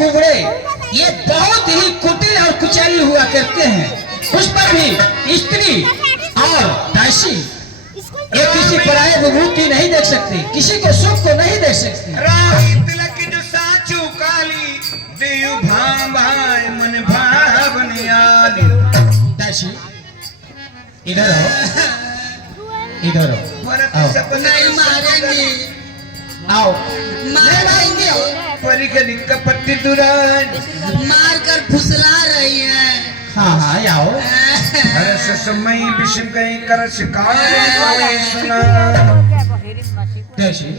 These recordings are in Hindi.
कुबड़े ये बहुत ही कुटिल और कुचैल हुआ करते हैं। उस पर भी स्त्री और दासी ये किसी पराये विभूति नहीं देख सकती, किसी को सुख को नहीं देख सकती। रानी तिलक जो साचू काली देयु भावाय मन भावने आली। दासी इधर हो, इधर हो, आओ। नहीं मारेंगे, आओ मारेंगे, परिगणी कपट्टी दुरान मार कर फुसला रही है। हाँ हाँ आओ। हर्ष समय विषम कहीं कर शिकार सुना। दासी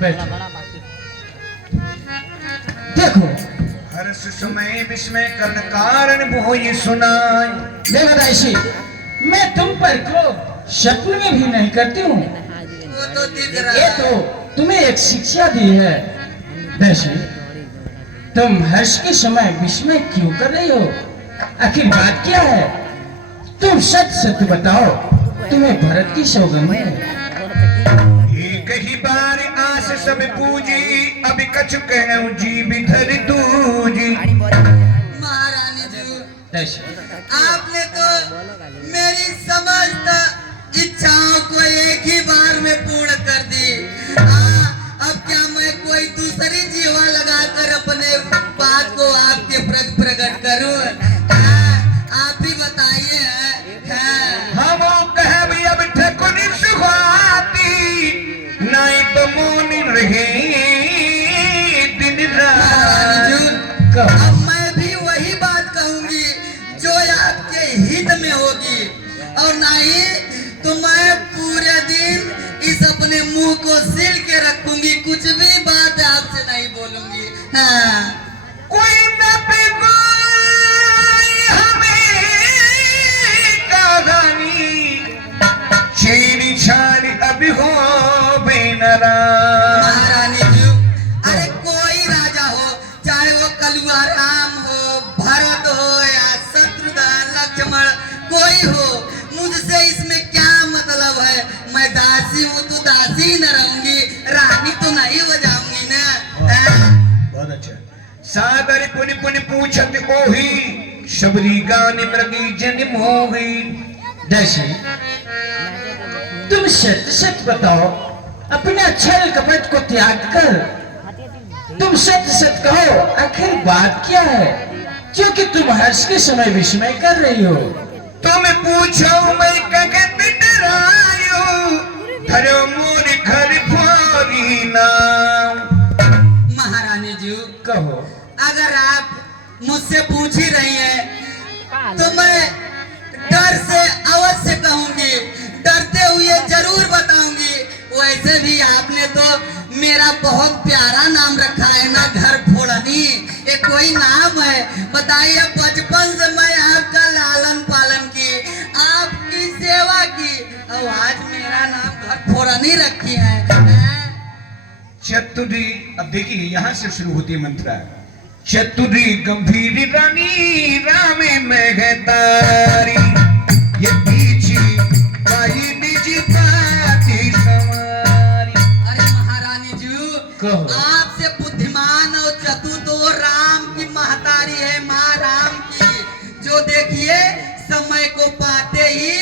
बैठो, देखो हर्ष समय विस्मय कर्ण कारण भोई सुनाई। देखो दासी, मैं तुम पर क्रोध शत्रु में भी नहीं करती हूँ। वो तो दिख रहा ये तो तुम्हें एक शिक्षा दी है। दासी, तुम हर्ष के समय विस्मय क्यों कर रही हो? आखिर बात क्या है? तुम सच सत्य बताओ, तुम्हें भरत की सौगंध है। एक ही बार आस सब पूजी, अभी कछु कहूं जी बिधर दूजी। महारानी जी, दासी, आपने तो मेरी समस्त इच्छाओं को एक ही बार में पूर्ण कर दी। अब क्या मैं कोई दूसरी जीवा लगाकर अपने बात को आपके प्रकट करूं? आप ही बताइए। हम कहे भी अब ठकुनी सुहाती, नहीं तो मोनी रही दिन रात। अब मैं भी वही बात कहूंगी जो आपके हित में होगी, और नहीं तो मैं पूरे दिन इस अपने मुंह को सील के रखूंगी, कुछ भी बात आपसे नहीं बोलूंगी। कोई न पिघोए हमें कहानी, छेड़ी छाड़ी अभी हो बेनरा। महारानी जी, अरे कोई राजा हो, चाहे वो कलुआ राम हो, भरत हो या शत्रुघ्न लक्ष्मण, कोई हो, मुझसे इसमें क्या मतलब है? मैं दासी हूँ तो दासी न रहूंगी, रानी तो नहीं हो जाऊंगी ना। बहुत अच्छा। सादर पुनि पुनि पूछत ओही, शबरी गाने मृगी जन्म होगी। दासी, तुम सत्य सत्य बताओ, अपना छल कपट को त्याग कर तुम सत्य सत्य कहो, आखिर बात क्या है? क्योंकि तुम हर्ष के समय विस्मय कर रही हो। तुम पूछो मैं कगत डरायो, धरो मोर घर फोरी नाम। महारानी जी, कहो। अगर आप मुझसे पूछ ही रही हैं तो मैं डर से अवश्य कहूंगी, डरते हुए जरूर बताऊंगी। वैसे भी आपने तो मेरा बहुत प्यारा नाम रखा है ना, घर फोड़नी, ये कोई नाम है? बताइए, बचपन से मैं आपका लालन पालन की, आपकी सेवा की, और आज मेरा नाम घर फोड़नी रखी है। चतुरी, अब देखिए यहाँ से शुरू होती है मंत्र। चतुरी गंभीर रानी रामे में तारी, ये पीछी काई निजी पाती सवारी। अरे महारानी जी, कहो। आपसे बुद्धिमान और चतुर तो राम की महतारी है, माँ राम की, जो देखिए समय को पाते ही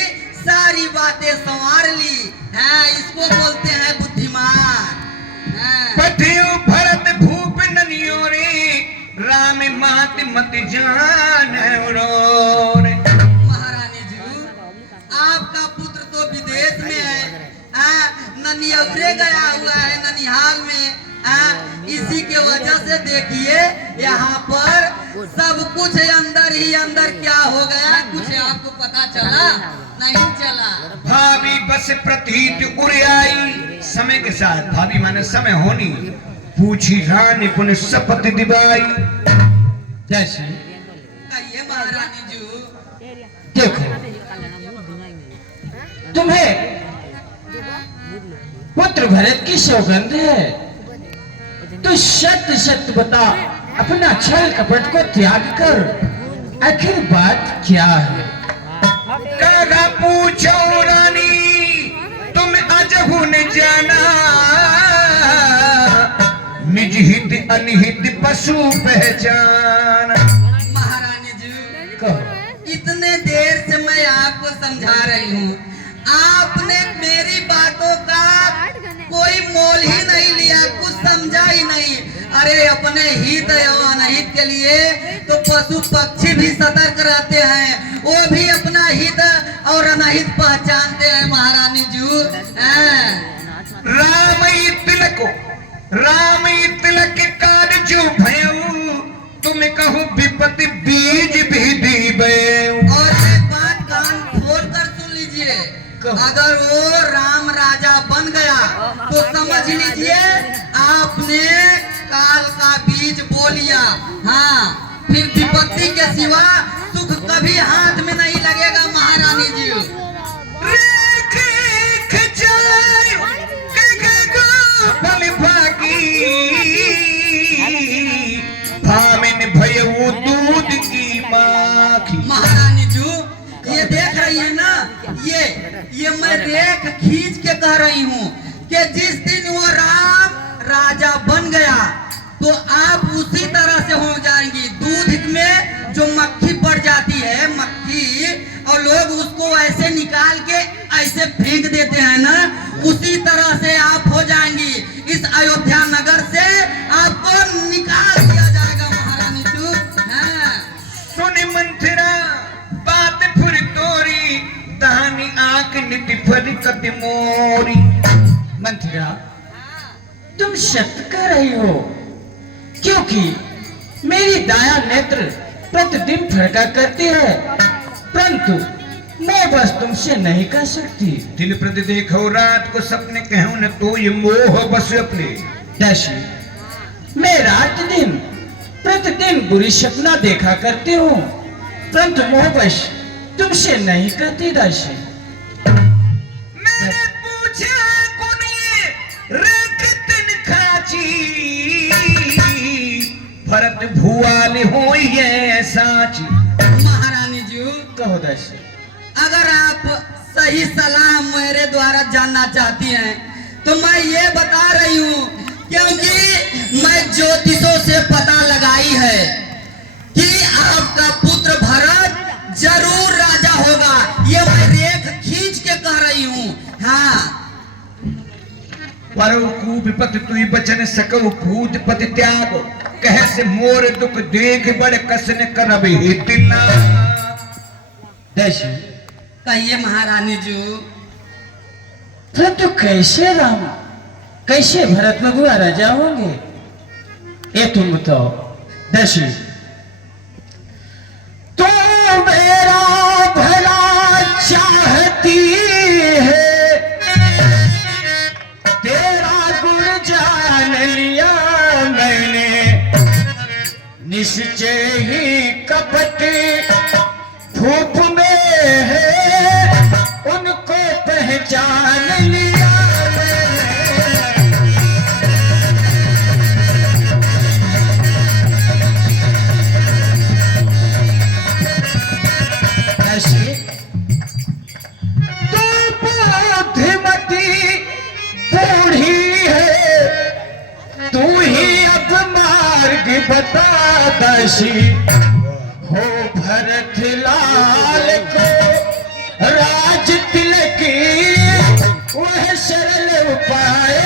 सारी बातें संवार ली है, इसको बोलते हैं बुद्धिमान। पठियो भरत भूप ननियो रे, राम मात मत जान रे। महारानी जी, आपका पुत्र तो विदेश में है, ननियवरे गया हुआ है, ननिहाल में। इसी के वजह से देखिए यहाँ पर सब कुछ अंदर ही अंदर क्या हो गया, कुछ आपको पता चला? नहीं चला। भाभी बस प्रतीत उड़ाई, समय के साथ भाभी माने समय होनी, पूछी रानी पुन शपथ दिवाई। दासी, कहिए महारानी जी। देखो तुम्हें पुत्र भरत की सौगंध है, तो सत्य सत्य बता, अपना छल कपट को त्याग कर, आखिर बात क्या है? कागा पूछो रानी, तुम अजहू न जाना, निज हित अनहित पशु पहचान। महारानी जी, कहो। इतने देर से मैं आपको समझा रही हूँ, आपने मेरी बातों का कोई मोल ही नहीं लिया, कुछ समझा ही नहीं। अरे अपने हित एवं अनहित के लिए तो पशु पक्षी भी सतर्क रहते हैं, वो भी अपना हित और अनहित पहचानते हैं महारानी जी। राम तिलक काज जो भयऊ, तुम कहो विपत्ति बीज भी दीबे। और एक बात कान खोल कर सुन लीजिए, अगर वो राम राजा बन गया तो समझ लीजिए आपने काल का बीज बो लिया। हाँ, फिर विपत्ति के सिवा सुख कभी हाथ में नहीं लगेगा महारानी जी। दूध की माखी। महारानी जी, ये देख रही है ना, ये मैं रेख खींच के कह रही हूँ कि जिस दिन वो राम राजा बन गया तो आप उसी तरह से हो जाएंगी। दूध में जो मक्खी पड़ जाती है, मक्खी, और लोग उसको ऐसे निकाल के ऐसे फेंक देते हैं ना, उसी तरह से आप हो जाएंगी। इस अयोध्या नगर से आपको निकाल दिया जाएगा महारानी जी। हाँ। सुन मंथरा बात फुर तोरी, दहानी आंख निति फरी कति मोरी। मंथरा, तुम सत्य कह रही हो, क्योंकि मेरी दाया नेत्र प्रतिदिन फड़का करती है, परंतु मैं बस तुमसे नहीं कह सकती। दिन प्रति देखो, रात को सपने कहूं न तो ये मोह बस अपने। दासी, मैं रात दिन प्रतिदिन बुरी सपना देखा करती हूँ, परंतु मोहवश तुमसे नहीं कहती दासी। मैंने पूछा कोनी रखतन खाची, भरत भुआल हो ये साची। महारानी जी, कहो दासी। अगर आप सही सलाह मेरे द्वारा जानना चाहती हैं तो मैं ये बता रही हूँ, क्योंकि मैं ज्योतिषों से पता लगाई है कि आपका पुत्र भरत जरूर राजा होगा। ये मैं रेख खींच के कह रही हूँ। हाँ। परौ कु विपत तुई बचन सकौ भूत पति त्याग, कह से मोर दुख देख बड़ कसन करब हितिना। दासी, कहिए महारानी जी। परंतु कैसे राम, कैसे भरत बबुआ राजा होंगे, ये तुम बताओ। दासी, तो मेरा भला चाहती है, तेरा गुण जान लिया मैंने, निश्चय ही कपट धूप में है, उनको पहचान लिया ऐसे तो बुद्धिमती बूढ़ी है, तू ही अब मार्ग बता दासी। हो भरत लाल को राज तिलक, वह सरल उपाय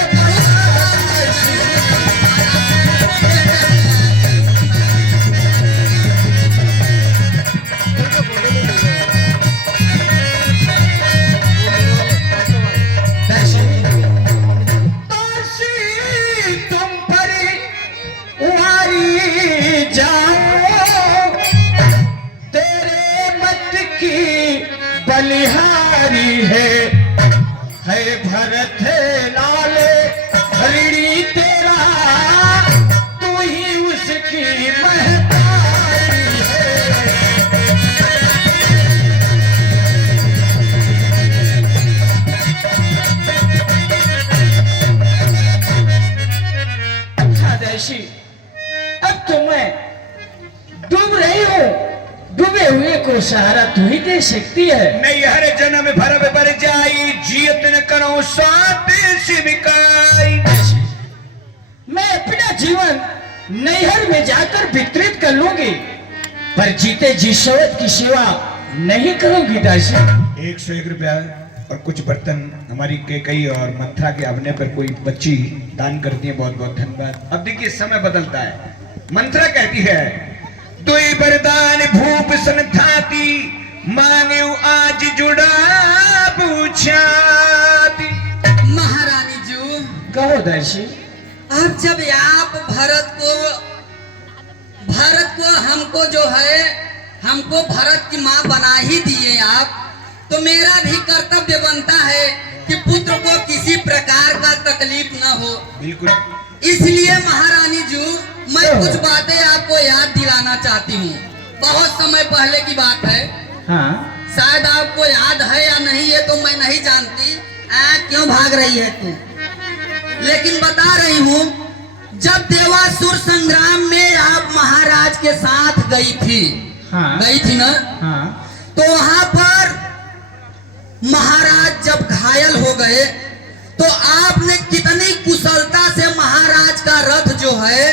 तुम पर वारी जाओ, तेरे मत की बलिहारी है भरत लाल ऋणी तेरा, तू ही उसकी महतारी है। दासी, अब तो मैं डूब रही हूँ, डूबे हुए को सहारा तू ही दे सकती है। नहीं हर जन्म भरब बर जाई, जियत न करो साथ शिविकाई। मैं अपना जीवन नैहर में जाकर वितरित कर लूंगी, पर जीते जी शवत की सेवा नहीं करूंगी दासी। 101 रुपया और कुछ बर्तन हमारी केकई और मंथरा के आने पर कोई बच्ची दान करती है, बहुत बहुत धन्यवाद। अब देखिए समय बदलता है। मंथरा कहती है, दुई वरदान भूप संथाती मांगू आज जुड़ा पूछाती। महारानी जी, कहो दासी। अब जब आप भरत को हमको जो है, हमको भरत की माँ बना ही दिए आप, तो मेरा भी कर्तव्य बनता है कि पुत्र को किसी प्रकार का तकलीफ न हो। बिल्कुल। इसलिए महारानी जी, मैं कुछ बातें आपको याद दिलाना चाहती हूँ। बहुत समय पहले की बात है। हाँ। शायद आपको याद है या नहीं, ये तो मैं नहीं जानती। क्यों भाग रही है तू? लेकिन बता रही हूँ, जब देवासुर संग्राम में आप महाराज के साथ गई थी। हाँ। गई थी ना? हाँ। तो वहां पर महाराज जब घायल हो गए तो आपने कितनी कुशलता से महाराज का रथ जो है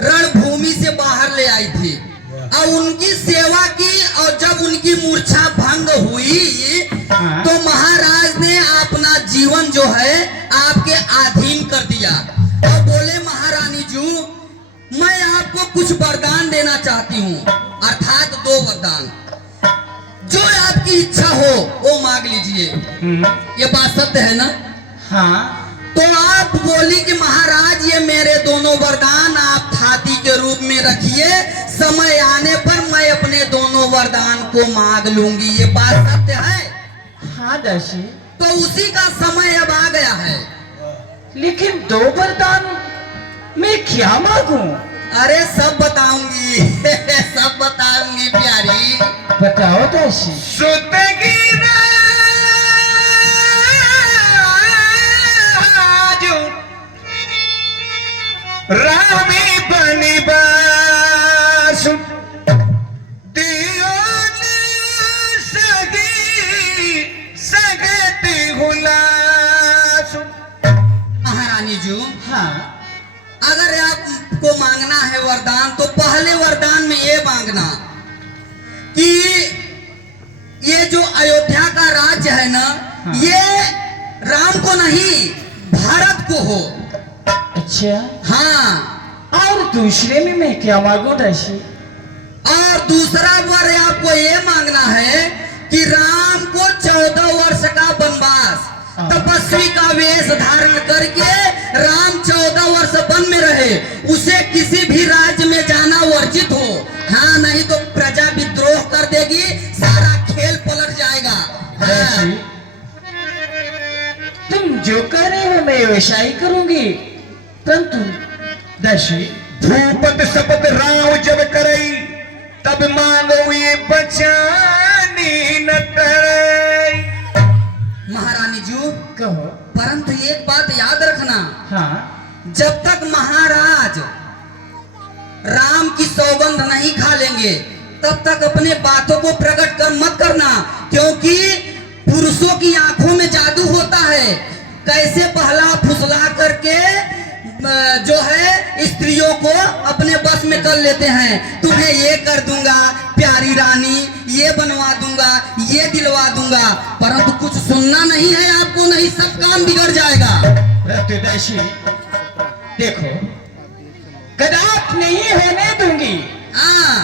रणभूमि से बाहर ले आई थी और उनकी सेवा की, और जब उनकी मूर्छा भंग हुई तो महाराज ने अपना जीवन जो है आपके अधीन कर दिया और बोले, महारानी जी, मैं आपको कुछ वरदान देना चाहती हूँ, अर्थात 2 वरदान। जो आपकी इच्छा हो वो मांग लीजिए। ये बात सत्य है ना? हाँ। तो आप बोली कि महाराज, ये मेरे दोनों वरदान आप थाती के रूप में रखिए, समय आने पर मैं अपने दोनों वरदान को मांग लूंगी। ये बात सत्य है? हाँ दासी। तो उसी का समय अब आ गया है। लेकिन 2 वरदान मैं क्या मांगू? अरे सब बताऊंगी सब बताऊंगी प्यारी। बताओ दासी। सुतगी राजू रामी बनी बासु दियो सगी सगती हुलासु। महारानी जी, हाँ। अगर आपको मांगना है वरदान, तो पहले वरदान में ये मांगना कि ये जो अयोध्या का राज्य है ना, हाँ। ये राम को नहीं भरत को हो। अच्छा। हाँ। और दूसरे में मैं क्या मांगू दासी? और दूसरा वर आपको ये मांगना है कि राम को 14 वर्ष का वनवास, तपस्वी का वेश धारण करके राम 14 वर्ष वन में रहे, उसे किसी भी राज्य में जाना वर्जित हो। हाँ, नहीं तो प्रजा विद्रोह कर देगी, सारा खेल पलट जाएगा। हाँ। तुम जो कह रहे हो मैं वैसा ही करूंगी, परंतु दासी, भूपत शपथ राव जब करई तब मांगो ये बचानी न करई। महारानी जी, कहो। परंतु एक बात याद रखना। हाँ। जब तक महाराज राम की सौगंध नहीं खा लेंगे तब तक अपने बातों को प्रकट कर मत करना, क्योंकि पुरुषों की आंखों में जादू होता है। कैसे बहला फुसला करके जो है स्त्रियों को अपने बस में कर लेते हैं। तुम्हें ये कर दूंगा प्यारी रानी, ये बनवा दूंगा, ये दिलवा दूंगा, परंतु कुछ सुनना नहीं है आपको, नहीं सब काम बिगड़ जाएगा। दासी देखो, कदाप नहीं होने दूंगी। हाँ,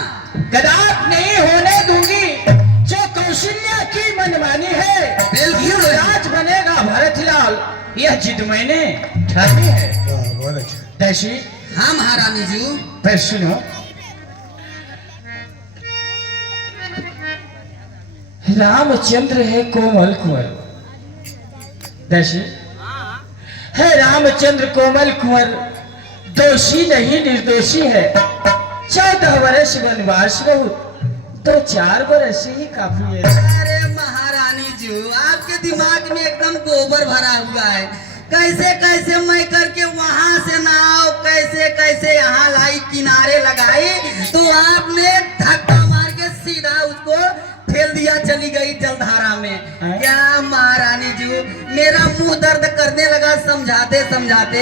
कदाप नहीं होने दूंगी। जो कौशल्या की मनमानी है, बिल्कुल राज बनेगा भरतलाल, यह जिद मैंने ठानी है। बहुत अच्छा। दासी। हाँ महारानी जी। पर सुनो, रामचंद्र है कोमल कुंवर। दासी, है रामचंद्र कोमल कुंवर, दोषी नहीं निर्दोषी है। 14 वर्ष वनवास बहुत, 2-4 वर्ष ही काफी है। अरे महारानी जी, आपके दिमाग में एकदम गोबर भरा हुआ है। कैसे कैसे मैं करके वहां से नाव कैसे कैसे यहाँ लाई, किनारे लगाई, तो आपने धक्का मार के सीधा उसको ठेल दिया, चली गई जलधारा में। क्या महारानी जी, मेरा मुंह दर्द करने लगा समझाते समझाते।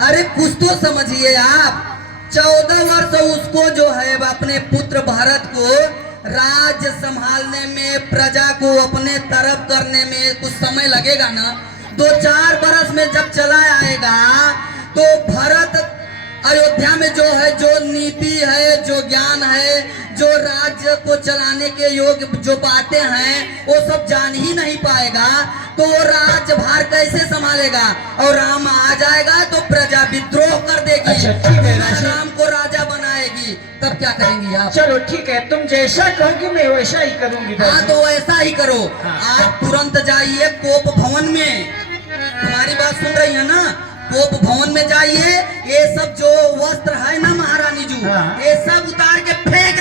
अरे कुछ तो समझिए आप। 14 वर्ष उसको जो है अपने पुत्र भरत को राज्य संभालने में, प्रजा को अपने तरफ करने में कुछ समय लगेगा ना। 2-4 बरस में जब चला आएगा तो भरत अयोध्या में जो है, जो नीति है, जो ज्ञान है, जो राज्य को चलाने के योग्य जो बातें हैं, वो सब जान ही नहीं पाएगा। तो वो राज्यभार कैसे संभालेगा? और राम आ जाएगा तो प्रजा विद्रोह कर देगी। अच्छा, ठीक है राजा। राम को राजा बनाएगी, तब क्या करेंगी आप? चलो ठीक है, तुम जैसा कहोगे मैं वैसा ही करूंगी। हाँ तो ऐसा ही करो। हाँ। आप तुरंत जाइए कोप भवन में। हमारी बात सुन रही है ना? कोप भवन में जाइए, ये सब जो वस्त्र है ना महारानी जी, हाँ। ये सब उतार के फेंक